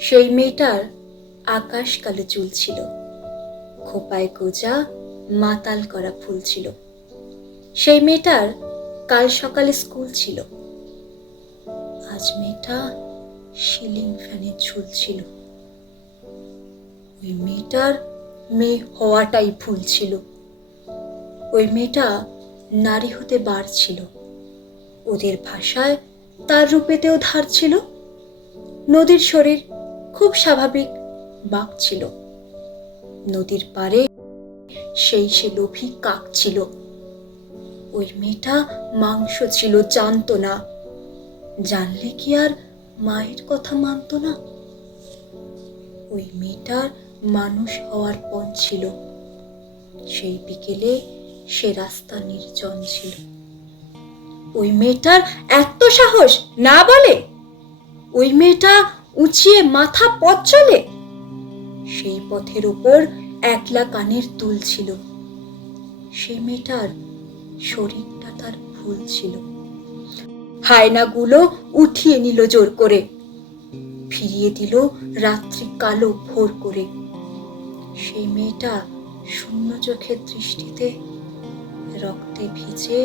সেই মেয়েটার আকাশ কালো চুল ছিল, খোপায় গোজা মাতাল করা ফুল ছিল। সেই মেয়েটার কাল সকালে স্কুল ছিল, আজ মেয়েটা সিলিং ফ্যানে ঝুলছিল। ওই মেয়েটার মেয়ে হওয়াটাই ভুল ছিল। ওই মেয়েটা নারী হতে বার ছিল, ওদের ভাষায় তার রূপেতেও ধার ছিল। নদীর শরীর খুব স্বাভাবিক, বাঁক ছিল। নদীর পাড়ে সে লোভী কাক ছিল। ওই মেয়েটা মাংস ছিল, জানতো না, জানলে কি আর মায়ের কথা মানতো না? ওই মেয়েটার মানুষ হওয়ার পণ ছিল। সেই বিকেলে সে রাস্তা নির্জন ছিল। ওই মেয়েটার এত সাহস না বলে, ওই মেয়েটা উঁচিয়ে মাথা পথ চলে। সেই পথের উপর একলা কানের দুল ছিল। সেই মেয়েটার শরীরটা তার ভুল ছিল। হায়নাগুলো উঠিয়ে নিল জোর করে, ফিরিয়ে দিল রাত্রি কালো ভোর করে। সেই মেয়েটা শূন্য চোখের দৃষ্টিতে রক্তে ভিজে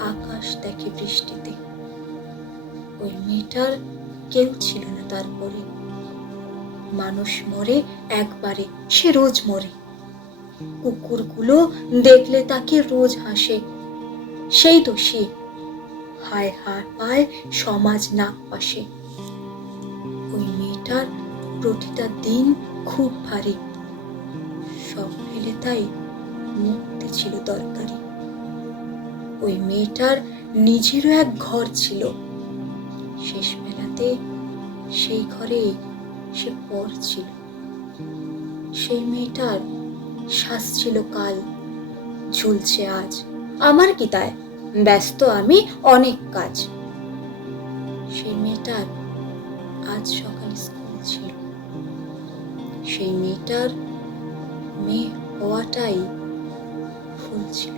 আকাশ দেখে বৃষ্টিতে। ওই মেয়েটার কেউ ছিল না তারপরে। মানুষ মরে একবারে, সে রোজ মরে। কুকুরগুলো দেখলে তাকে রোজ হাসে, সেই দোষী। হায় হায় পায় সমাজ নাক পাশে। ওই মেয়েটার প্রতিটা দিন খুব ভারী, সব ফেলে তাই মুক্তি ছিল দরকারি। ওই মেয়েটার নিজেরও এক ঘর ছিল, শেষ বেলাতে সেই ঘরে সে পর ছিল। সেই মেয়েটার শ্বাস ছিল কাল, ঝুলছে আজ। আমার কি তাই, ব্যস্ত আমি, অনেক কাজ। সেই মেয়েটার আজ সকালে স্কুল ছিল। সেই মেয়েটার মেয়ে হওয়াটাই ভুল ছিল।